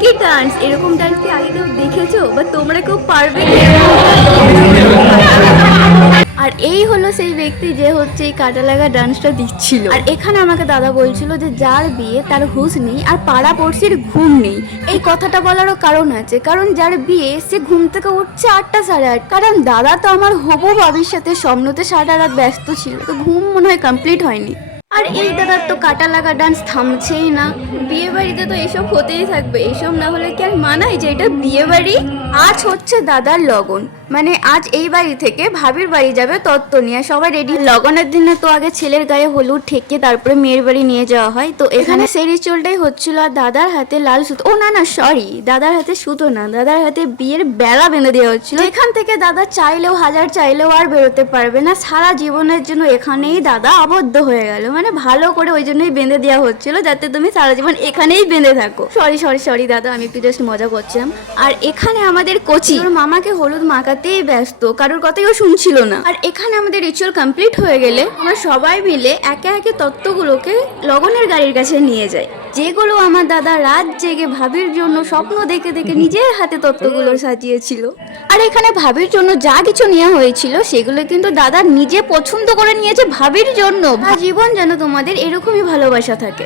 কি ডান্স, এরকম ডান্স কি আগে কেউ দেখেছো বা তোমরা কেউ পারবে? আর এই হলো সেই ব্যক্তি যে হচ্ছে এই কাটা লাগা ডান্সটা দিচ্ছিল। আর এখানে আমাকে দাদা বলছিল যে যার বিয়ে তার হুঁশ নেই আর পাড়া পড়শির ঘুম নেই। এই কথাটা বলারও কারণ আছে, কারণ যার বিয়ে সে ঘুম থেকে উঠছে 8টা 8:30। কারণ দাদা তো আমার হবু ভাবির সাথে স্বপ্নতে সারা রাত ব্যস্ত ছিল, তো ঘুম মনে হয় কমপ্লিট হয়নি। আর এই দাদার তো কাটা লাগা ডান্স থামছেই না। বিয়ে বাড়িতে তো এসব হতেই থাকবে, এসব না হলে কি আর মানায় যে এটা বিয়ে বাড়ি? আজ হচ্ছে দাদার লগন, মানে আজ এই বাড়ি থেকে ভাবির বাড়ি যাবে তত্ত্ব নিয়ে, সবাই রেডি। লগনের দিনে তো আগে ছেলের গায়ে হলুদ ঠেকিয়ে তারপরে মেয়ের বাড়ি নিয়ে যাওয়া হয়, তো এখানে সেই রিচুয়ালটাই হচ্ছিল। আর দাদার হাতে লাল সুতো, ও না না সরি, দাদার হাতে সুতো না, দাদার হাতে বিয়ের বেড়া বেঁধে দেওয়া হচ্ছিল। এখান থেকে দাদা চাইলেও হাজার চাইলেও আর বেরোতে পারবে না, সারা জীবনের জন্য এখানেই দাদা আবদ্ধ হয়ে গেল। মানে ভালো করে ওই জন্যই বেঁধে দেওয়া হচ্ছিল, যাতে তুমি সারা জীবন এখানেই বেঁধে থাকো। সরি সরি সরি দাদা, আমি একটু জাস্ট মজা করছিলাম। আর এখানে আমাদের কোচি ওর মামাকে হলুদ মাখাতেই ব্যস্ত, কারোর কথাই ও শুনছিল না। আর এখানে আমাদের রিচুয়াল কমপ্লিট হয়ে গেলে আমরা সবাই মিলে একে একে তত্ত্বগুলোকে লগনের গাড়ির কাছে নিয়ে যাই, যেগুলো আমার দাদা রাত জেগে ভাবির জন্য স্বপ্ন দেখে দেখে নিজের হাতে তত্ত্বগুলো সাজিয়েছিল। আর এখানে ভাবির জন্য যা কিছু নেওয়া হয়েছিল সেগুলো কিন্তু দাদা নিজে পছন্দ করে নিয়েছে ভাবির জন্য। জীবন যেন তোমাদের এরকমই ভালোবাসা থাকে।